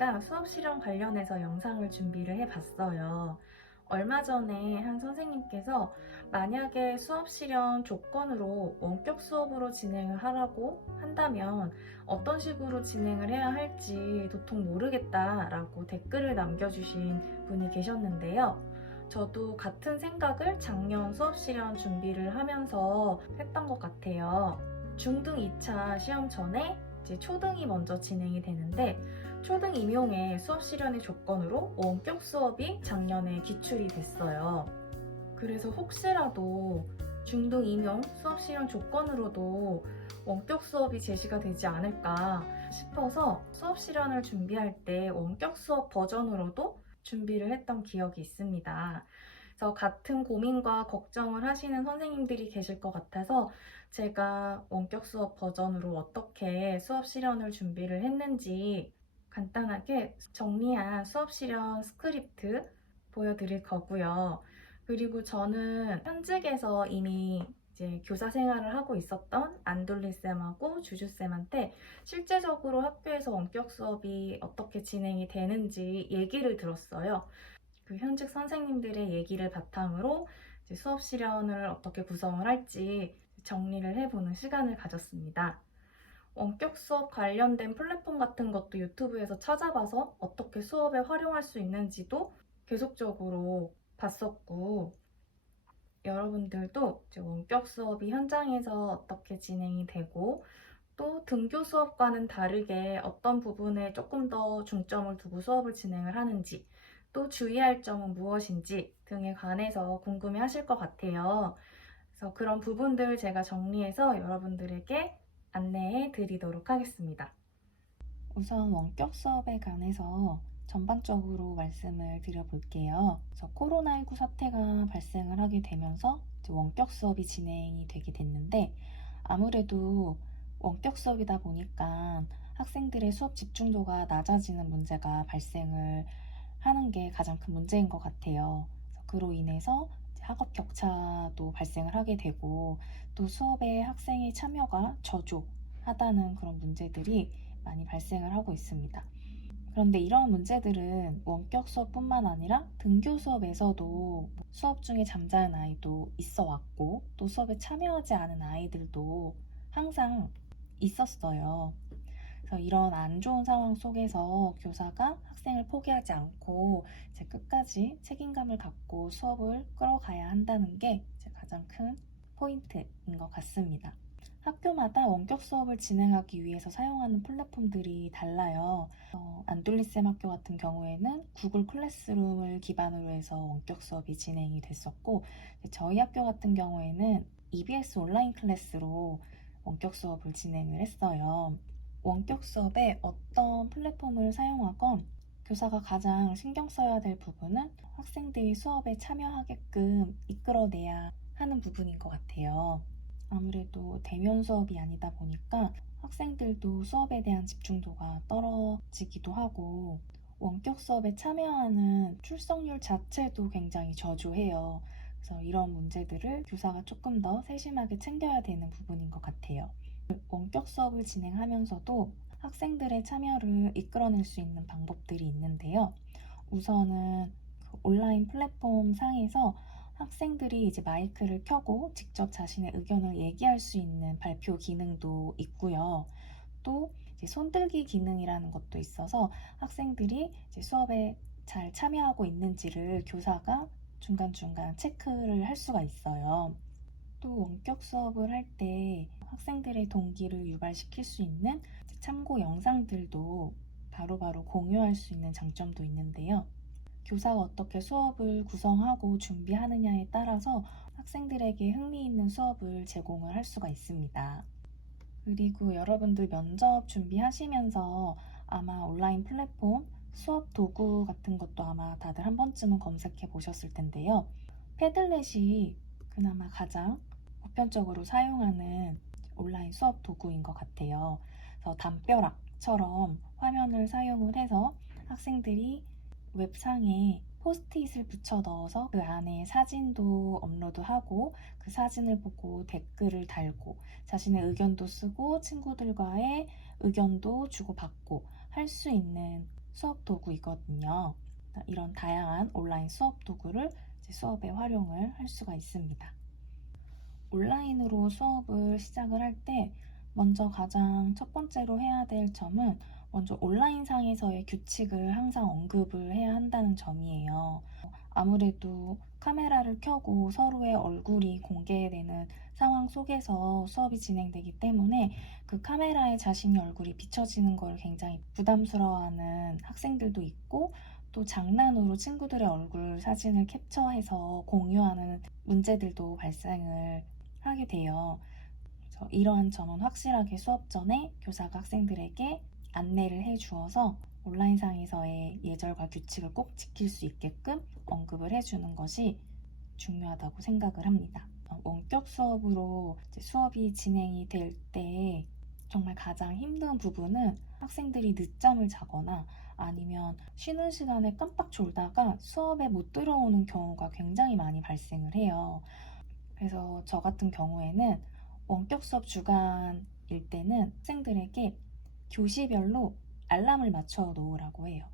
제가 수업 실험 관련해서 영상을 준비를 해봤어요. 얼마 전에 한 선생님께서 만약에 수업 실험 조건으로 원격 수업으로 진행을 하라고 한다면 어떤 식으로 진행을 해야 할지 도통 모르겠다라고 댓글을 남겨주신 분이 계셨는데요. 저도 같은 생각을 작년 수업 실험 준비를 하면서 했던 것 같아요. 중등 2차 시험 전에 이제 초등이 먼저 진행이 되는데 초등 임용의 수업 실현의 조건으로 원격 수업이 작년에 기출이 됐어요. 그래서 혹시라도 중등 임용 수업 실현 조건으로도 원격 수업이 제시가 되지 않을까 싶어서 수업 실현을 준비할 때 원격 수업 버전으로도 준비를 했던 기억이 있습니다. 그래서 같은 고민과 걱정을 하시는 선생님들이 계실 것 같아서 제가 원격 수업 버전으로 어떻게 수업 실현을 준비를 했는지 간단하게 정리한 수업 실현 스크립트 보여드릴 거고요. 그리고 저는 현직에서 이미 이제 교사 생활을 하고 있었던 안돌리쌤하고 주주쌤한테 실제적으로 학교에서 원격 수업이 어떻게 진행이 되는지 얘기를 들었어요. 그 현직 선생님들의 얘기를 바탕으로 이제 수업 실현을 어떻게 구성을 할지 정리를 해보는 시간을 가졌습니다. 원격 수업 관련된 플랫폼 같은 것도 유튜브에서 찾아봐서 어떻게 수업에 활용할 수 있는지도 계속적으로 봤었고, 여러분들도 이제 원격 수업이 현장에서 어떻게 진행이 되고, 또 등교 수업과는 다르게 어떤 부분에 조금 더 중점을 두고 수업을 진행을 하는지, 또 주의할 점은 무엇인지 등에 관해서 궁금해 하실 것 같아요. 그래서 그런 부분들 제가 정리해서 여러분들에게 안내해 드리도록 하겠습니다. 우선 원격 수업에 관해서 전반적으로 말씀을 드려볼게요. 그래서 코로나19 사태가 발생을 하게 되면서 원격 수업이 진행이 되게 됐는데 아무래도 원격 수업이다 보니까 학생들의 수업 집중도가 낮아지는 문제가 발생을 하는 게 가장 큰 문제인 것 같아요. 그로 인해서 학업 격차도 발생을 하게 되고 또 수업에 학생의 참여가 저조하다는 그런 문제들이 많이 발생을 하고 있습니다. 그런데 이러한 문제들은 원격 수업뿐만 아니라 등교 수업에서도 수업 중에 잠자는 아이도 있어 왔고 또 수업에 참여하지 않은 아이들도 항상 있었어요. 그래서 이런 안 좋은 상황 속에서 교사가 학생을 포기하지 않고 이제 끝까지 책임감을 갖고 수업을 끌어가야 한다는 게 이제 가장 큰 포인트인 것 같습니다. 학교마다 원격 수업을 진행하기 위해서 사용하는 플랫폼들이 달라요. 안돌리쌤 학교 같은 경우에는 구글 클래스룸을 기반으로 해서 원격 수업이 진행이 됐었고 저희 학교 같은 경우에는 EBS 온라인 클래스로 원격 수업을 진행을 했어요. 원격 수업에 어떤 플랫폼을 사용하건 교사가 가장 신경 써야 될 부분은 학생들이 수업에 참여하게끔 이끌어내야 하는 부분인 것 같아요. 아무래도 대면 수업이 아니다 보니까 학생들도 수업에 대한 집중도가 떨어지기도 하고 원격 수업에 참여하는 출석률 자체도 굉장히 저조해요. 그래서 이런 문제들을 교사가 조금 더 세심하게 챙겨야 되는 부분인 것 같아요. 원격 수업을 진행하면서도 학생들의 참여를 이끌어낼 수 있는 방법들이 있는데요. 우선은 그 온라인 플랫폼 상에서 학생들이 이제 마이크를 켜고 직접 자신의 의견을 얘기할 수 있는 발표 기능도 있고요. 또 이제 손들기 기능이라는 것도 있어서 학생들이 이제 수업에 잘 참여하고 있는지를 교사가 중간중간 체크를 할 수가 있어요. 또 원격 수업을 할 때 학생들의 동기를 유발시킬 수 있는 참고 영상들도 바로바로 공유할 수 있는 장점도 있는데요. 교사가 어떻게 수업을 구성하고 준비하느냐에 따라서 학생들에게 흥미있는 수업을 제공을 할 수가 있습니다. 그리고 여러분들 면접 준비하시면서 아마 온라인 플랫폼 수업 도구 같은 것도 아마 다들 한 번쯤은 검색해 보셨을 텐데요. 패들렛이 그나마 가장 보편적으로 사용하는 온라인 수업 도구인 것 같아요. 그래서 담벼락처럼 화면을 사용을 해서 학생들이 웹상에 포스트잇을 붙여 넣어서 그 안에 사진도 업로드하고 그 사진을 보고 댓글을 달고 자신의 의견도 쓰고 친구들과의 의견도 주고받고 할 수 있는 수업 도구이거든요. 이런 다양한 온라인 수업 도구를 수업에 활용을 할 수가 있습니다. 온라인으로 수업을 시작을 할 때 먼저 가장 첫 번째로 해야 될 점은 먼저 온라인상에서의 규칙을 항상 언급을 해야 한다는 점이에요. 아무래도 카메라를 켜고 서로의 얼굴이 공개되는 상황 속에서 수업이 진행되기 때문에 그 카메라에 자신의 얼굴이 비춰지는 걸 굉장히 부담스러워하는 학생들도 있고, 또 장난으로 친구들의 얼굴 사진을 캡처해서 공유하는 문제들도 발생을 하게 돼요. 그래서 이러한 점은 확실하게 수업 전에 교사가 학생들에게 안내를 해주어서 온라인상에서의 예절과 규칙을 꼭 지킬 수 있게끔 언급을 해주는 것이 중요하다고 생각을 합니다. 원격 수업으로 수업이 진행이 될 때 정말 가장 힘든 부분은 학생들이 늦잠을 자거나 아니면 쉬는 시간에 깜빡 졸다가 수업에 못 들어오는 경우가 굉장히 많이 발생을 해요. 그래서 저 같은 경우에는 원격 수업 주간일 때는 학생들에게 교시별로 알람을 맞춰 놓으라고 해요.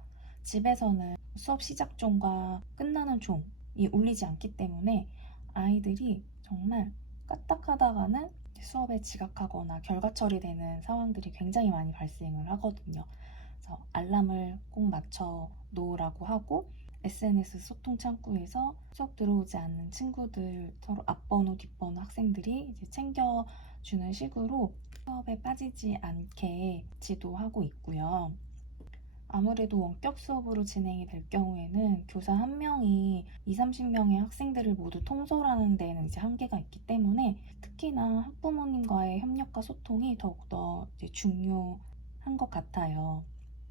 집에서는 수업 시작 종과 끝나는 종이 울리지 않기 때문에 아이들이 정말 까딱하다가는 수업에 지각하거나 결과 처리되는 상황들이 굉장히 많이 발생을 하거든요. 그래서 알람을 꼭 맞춰 놓으라고 하고, SNS 소통 창구에서 수업 들어오지 않는 친구들 서로 앞번호, 뒷번호 학생들이 이제 챙겨주는 식으로 수업에 빠지지 않게 지도하고 있고요. 아무래도 원격 수업으로 진행이 될 경우에는 교사 한 명이 20, 30명의 학생들을 모두 통솔하는 데는 이제 한계가 있기 때문에 특히나 학부모님과의 협력과 소통이 더욱더 이제 중요한 것 같아요.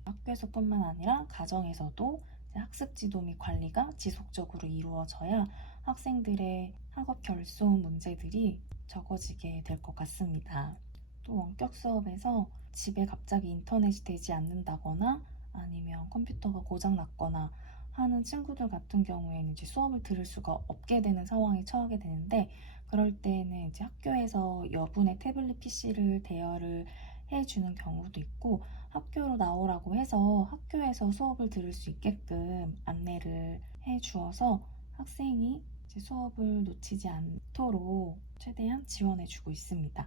학교에서뿐만 아니라 가정에서도 학습 지도 및 관리가 지속적으로 이루어져야 학생들의 학업 결손 문제들이 적어지게 될 것 같습니다. 또 원격 수업에서 집에 갑자기 인터넷이 되지 않는다거나 아니면 컴퓨터가 고장났거나 하는 친구들 같은 경우에는 이제 수업을 들을 수가 없게 되는 상황에 처하게 되는데, 그럴 때는 이제 학교에서 여분의 태블릿 PC를 대여를 해주는 경우도 있고, 학교로 나오라고 해서 학교에서 수업을 들을 수 있게끔 안내를 해주어서 학생이 이제 수업을 놓치지 않도록 최대한 지원해주고 있습니다.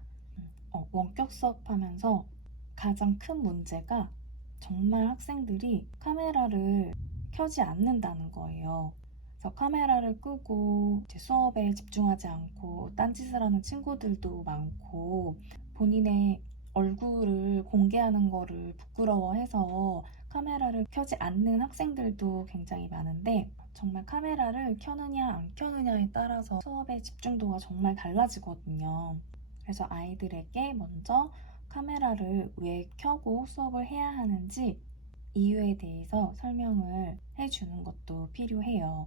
원격 수업하면서 가장 큰 문제가 정말 학생들이 카메라를 켜지 않는다는 거예요. 그래서 카메라를 끄고 이제 수업에 집중하지 않고 딴짓을 하는 친구들도 많고, 본인의 얼굴을 공개하는 거를 부끄러워해서 카메라를 켜지 않는 학생들도 굉장히 많은데, 정말 카메라를 켜느냐 안 켜느냐에 따라서 수업의 집중도가 정말 달라지거든요. 그래서 아이들에게 먼저 카메라를 왜 켜고 수업을 해야 하는지 이유에 대해서 설명을 해주는 것도 필요해요.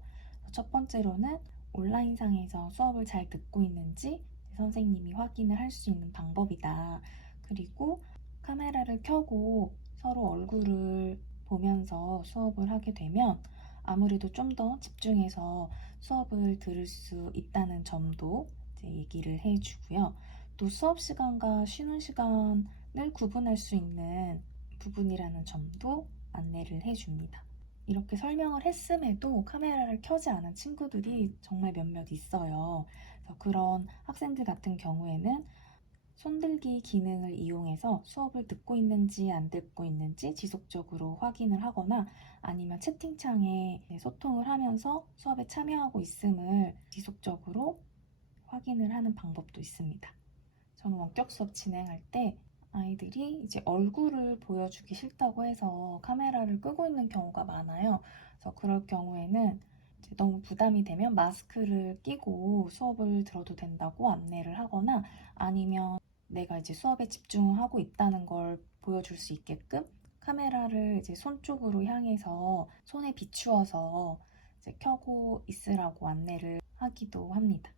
첫 번째로는 온라인상에서 수업을 잘 듣고 있는지 선생님이 확인을 할 수 있는 방법이다. 그리고 카메라를 켜고 서로 얼굴을 보면서 수업을 하게 되면 아무래도 좀 더 집중해서 수업을 들을 수 있다는 점도 얘기를 해주고요. 또 수업 시간과 쉬는 시간을 구분할 수 있는 부분이라는 점도 안내를 해줍니다. 이렇게 설명을 했음에도 카메라를 켜지 않은 친구들이 정말 몇몇 있어요. 그래서 그런 학생들 같은 경우에는 손들기 기능을 이용해서 수업을 듣고 있는지 안 듣고 있는지 지속적으로 확인을 하거나, 아니면 채팅창에 소통을 하면서 수업에 참여하고 있음을 지속적으로 확인을 하는 방법도 있습니다. 저는 원격 수업 진행할 때 아이들이 이제 얼굴을 보여주기 싫다고 해서 카메라를 끄고 있는 경우가 많아요. 그래서 그럴 경우에는 이제 너무 부담이 되면 마스크를 끼고 수업을 들어도 된다고 안내를 하거나, 아니면 내가 이제 수업에 집중하고 있다는 걸 보여줄 수 있게끔 카메라를 이제 손 쪽으로 향해서 손에 비추어서 이제 켜고 있으라고 안내를 하기도 합니다.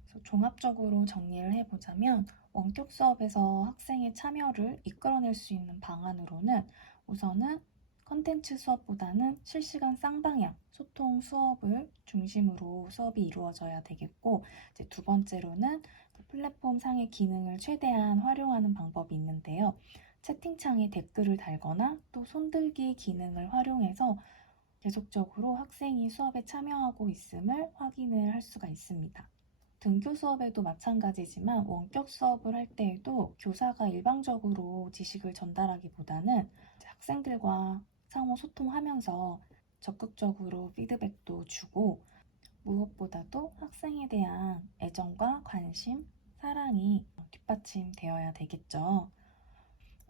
그래서 종합적으로 정리를 해보자면, 원격 수업에서 학생의 참여를 이끌어낼 수 있는 방안으로는 우선은 컨텐츠 수업보다는 실시간 쌍방향 소통 수업을 중심으로 수업이 이루어져야 되겠고, 이제 두 번째로는 그 플랫폼 상의 기능을 최대한 활용하는 방법이 있는데요. 채팅창에 댓글을 달거나 또 손들기 기능을 활용해서 계속적으로 학생이 수업에 참여하고 있음을 확인을 할 수가 있습니다. 등교 수업에도 마찬가지지만 원격 수업을 할 때에도 교사가 일방적으로 지식을 전달하기보다는 학생들과 상호 소통하면서 적극적으로 피드백도 주고 무엇보다도 학생에 대한 애정과 관심, 사랑이 뒷받침되어야 되겠죠.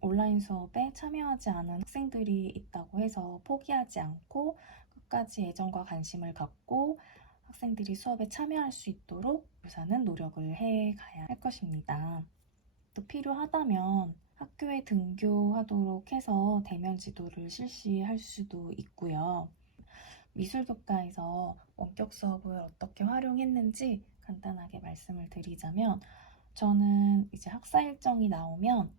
온라인 수업에 참여하지 않은 학생들이 있다고 해서 포기하지 않고 끝까지 애정과 관심을 갖고 학생들이 수업에 참여할 수 있도록 교사는 노력을 해가야 할 것입니다. 또 필요하다면 학교에 등교하도록 해서 대면 지도를 실시할 수도 있고요. 미술교과에서 원격 수업을 어떻게 활용했는지 간단하게 말씀을 드리자면 저는 이제 학사 일정이 나오면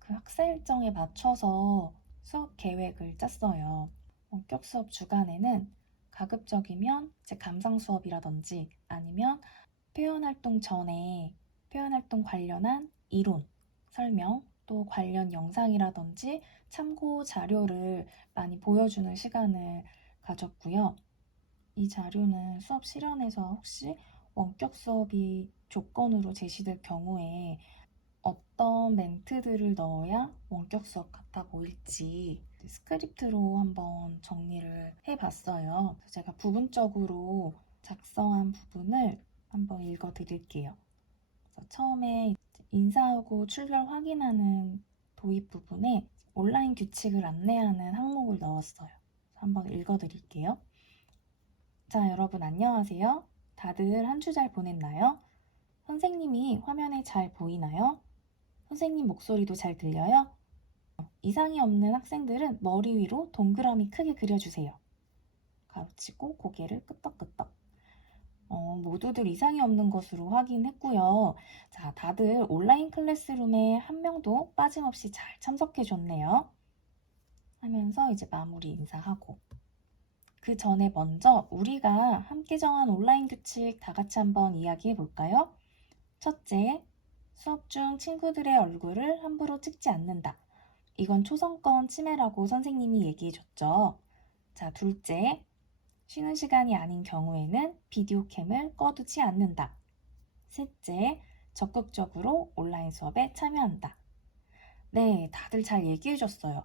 그 학사 일정에 맞춰서 수업 계획을 짰어요. 원격 수업 주간에는 가급적이면 이제 감상 수업이라든지 아니면 표현활동 전에 표현활동 관련한 이론, 설명, 또 관련 영상이라든지 참고 자료를 많이 보여주는 시간을 가졌고요. 이 자료는 수업 실현에서 혹시 원격 수업이 조건으로 제시될 경우에 어떤 멘트들을 넣어야 원격 수업 같아 보일지 스크립트로 한번 정리를 해봤어요. 제가 부분적으로 작성한 부분을 한번 읽어드릴게요. 처음에 인사하고 출결 확인하는 도입 부분에 온라인 규칙을 안내하는 항목을 넣었어요. 한번 읽어드릴게요. 자, 여러분 안녕하세요. 다들 한 주 잘 보냈나요? 선생님이 화면에 잘 보이나요? 선생님 목소리도 잘 들려요? 이상이 없는 학생들은 머리 위로 동그라미 크게 그려주세요. 가로치고 고개를 끄덕끄덕. 모두들 이상이 없는 것으로 확인했고요. 자, 다들 온라인 클래스룸에 한 명도 빠짐없이 잘 참석해줬네요. 하면서 이제 마무리 인사하고. 그 전에 먼저 우리가 함께 정한 온라인 규칙 다 같이 한번 이야기해 볼까요? 첫째, 수업 중 친구들의 얼굴을 함부로 찍지 않는다. 이건 초성권 침해라고 선생님이 얘기해줬죠. 자, 둘째, 쉬는 시간이 아닌 경우에는 비디오 캠을 꺼두지 않는다. 셋째, 적극적으로 온라인 수업에 참여한다. 네, 다들 잘 얘기해줬어요.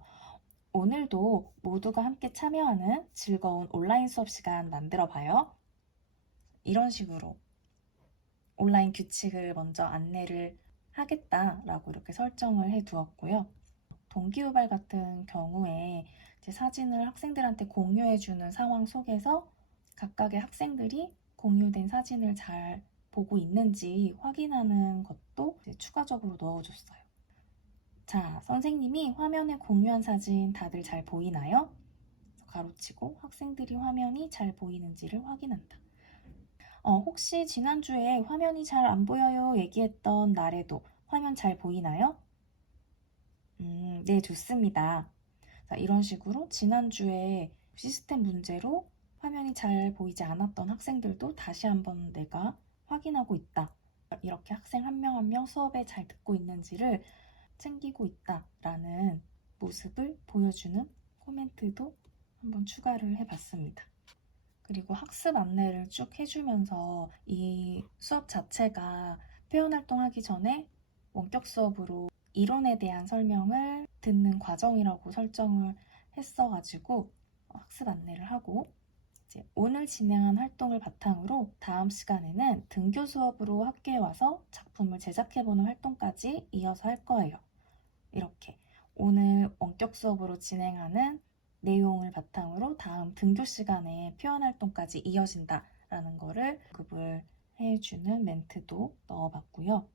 오늘도 모두가 함께 참여하는 즐거운 온라인 수업 시간 만들어봐요. 이런 식으로 온라인 규칙을 먼저 안내를 하겠다라고 이렇게 설정을 해두었고요. 동기유발 같은 경우에 제 사진을 학생들한테 공유해주는 상황 속에서 각각의 학생들이 공유된 사진을 잘 보고 있는지 확인하는 것도 추가적으로 넣어줬어요. 자, 선생님이 화면에 공유한 사진 다들 잘 보이나요? 가로치고 학생들이 화면이 잘 보이는지를 확인한다. 혹시 지난주에 화면이 잘 안 보여요 얘기했던 날에도 화면 잘 보이나요? 네, 좋습니다. 자, 이런 식으로 지난주에 시스템 문제로 화면이 잘 보이지 않았던 학생들도 다시 한번 내가 확인하고 있다. 이렇게 학생 한 명 한 명 수업에 잘 듣고 있는지를 챙기고 있다라는 모습을 보여주는 코멘트도 한번 추가를 해봤습니다. 그리고 학습 안내를 쭉 해주면서 이 수업 자체가 표현활동하기 전에 원격 수업으로 이론에 대한 설명을 듣는 과정이라고 설정을 했어가지고 학습 안내를 하고 이제 오늘 진행한 활동을 바탕으로 다음 시간에는 등교 수업으로 학교에 와서 작품을 제작해보는 활동까지 이어서 할 거예요. 이렇게 오늘 원격 수업으로 진행하는 내용을 바탕으로 다음 등교 시간에 표현 활동까지 이어진다라는 거를 언급을 해주는 멘트도 넣어봤고요.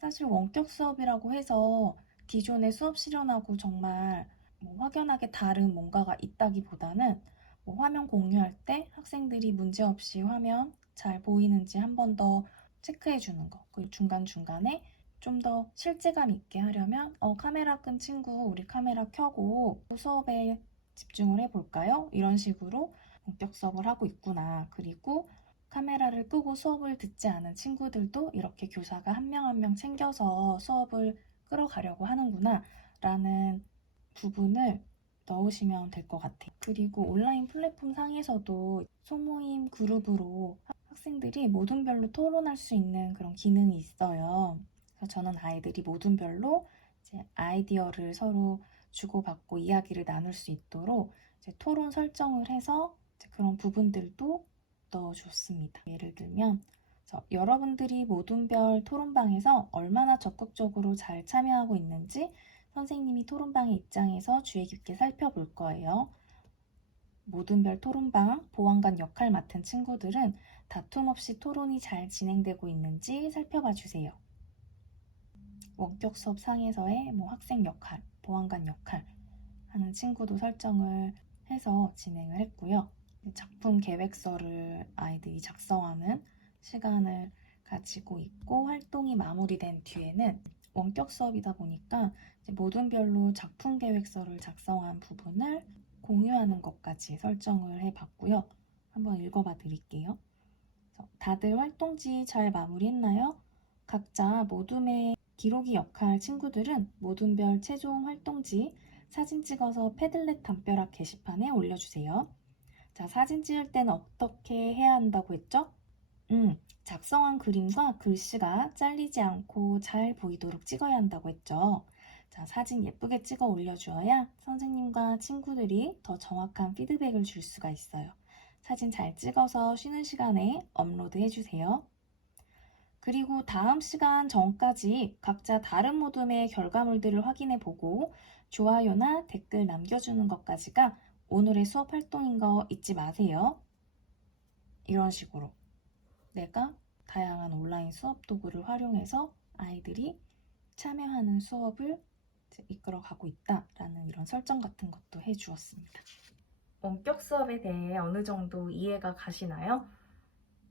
사실 원격 수업이라고 해서 기존의 수업 실현하고 정말 확연하게 다른 뭔가가 있다기보다는 화면 공유할 때 학생들이 문제없이 화면 잘 보이는지 한 번 더 체크해 주는 거. 그리고 중간중간에 좀 더 실제감 있게 하려면 카메라 끈 친구 우리 카메라 켜고 수업에 집중을 해볼까요? 이런 식으로 원격 수업을 하고 있구나. 그리고 카메라를 끄고 수업을 듣지 않은 친구들도 이렇게 교사가 한 명 한 명 챙겨서 수업을 끌어가려고 하는구나 라는 부분을 넣으시면 될 것 같아요. 그리고 온라인 플랫폼 상에서도 소모임 그룹으로 학생들이 모둠별로 토론할 수 있는 그런 기능이 있어요. 그래서 저는 아이들이 모둠별로 이제 아이디어를 서로 주고받고 이야기를 나눌 수 있도록 이제 토론 설정을 해서 이제 그런 부분들도 넣어줬습니다. 예를 들면 여러분들이 모둠별 토론방에서 얼마나 적극적으로 잘 참여하고 있는지 선생님이 토론방의 입장에서 주의 깊게 살펴볼 거예요. 모둠별 토론방 보안관 역할 맡은 친구들은 다툼 없이 토론이 잘 진행되고 있는지 살펴봐 주세요. 원격 수업 상에서의 학생 역할, 보안관 역할 하는 친구도 설정을 해서 진행을 했고요. 작품 계획서를 아이들이 작성하는 시간을 가지고 있고 활동이 마무리된 뒤에는 원격 수업이다 보니까 모둠별로 작품 계획서를 작성한 부분을 공유하는 것까지 설정을 해봤고요. 한번 읽어봐 드릴게요. 다들 활동지 잘 마무리했나요? 각자 모둠의 기록이 역할 친구들은 모둠별 최종 활동지 사진 찍어서 패들렛 담벼락 게시판에 올려주세요. 자, 사진 찍을 때는 어떻게 해야 한다고 했죠? 작성한 그림과 글씨가 잘리지 않고 잘 보이도록 찍어야 한다고 했죠. 자, 사진 예쁘게 찍어 올려주어야 선생님과 친구들이 더 정확한 피드백을 줄 수가 있어요. 사진 잘 찍어서 쉬는 시간에 업로드 해주세요. 그리고 다음 시간 전까지 각자 다른 모둠의 결과물들을 확인해 보고 좋아요나 댓글 남겨주는 것까지가 오늘의 수업 활동인 거 잊지 마세요. 이런 식으로 내가 다양한 온라인 수업 도구를 활용해서 아이들이 참여하는 수업을 이끌어가고 있다라는 이런 설정 같은 것도 해주었습니다. 원격 수업에 대해 어느 정도 이해가 가시나요?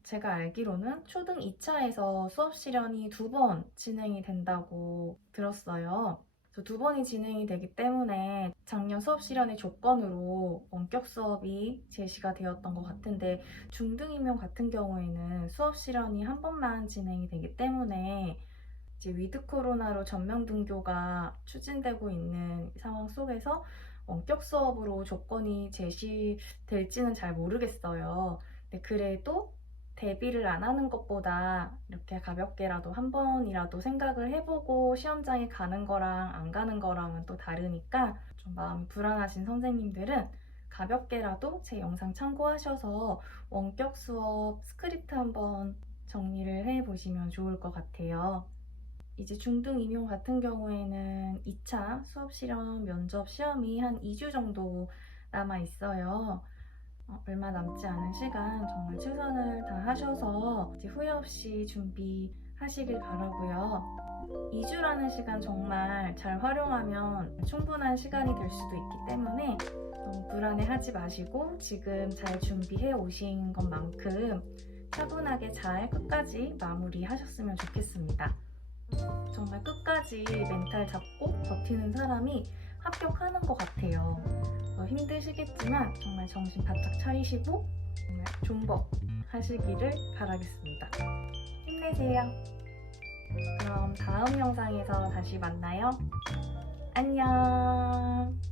제가 알기로는 초등 2차에서 수업 실현이 2번 진행이 된다고 들었어요. 2번이 진행이 되기 때문에 작년 수업 실현의 조건으로 원격 수업이 제시가 되었던 것 같은데 중등 임용 같은 경우에는 수업 실현이 1번만 진행이 되기 때문에 이제 위드 코로나로 전면 등교가 추진되고 있는 상황 속에서 원격 수업으로 조건이 제시될지는 잘 모르겠어요. 근데 그래도 대비를 안 하는 것보다 이렇게 가볍게라도 1번이라도 생각을 해보고 시험장에 가는 거랑 안 가는 거랑은 또 다르니까 좀 마음이 불안하신 선생님들은 가볍게라도 제 영상 참고하셔서 원격 수업 스크립트 한번 정리를 해보시면 좋을 것 같아요. 이제 중등 임용 같은 경우에는 2차 수업 실현 면접 시험이 한 2주 정도 남아 있어요. 얼마 남지 않은 시간 정말 최선을 다하셔서 이제 후회 없이 준비하시길 바라고요. 2주라는 시간 정말 잘 활용하면 충분한 시간이 될 수도 있기 때문에 너무 불안해하지 마시고 지금 잘 준비해 오신 것만큼 차분하게 잘 끝까지 마무리하셨으면 좋겠습니다. 정말 끝까지 멘탈 잡고 버티는 사람이 합격하는 것 같아요. 힘드시겠지만 정말 정신 바짝 차리시고 정말 존버 하시기를 바라겠습니다. 힘내세요. 그럼 다음 영상에서 다시 만나요. 안녕.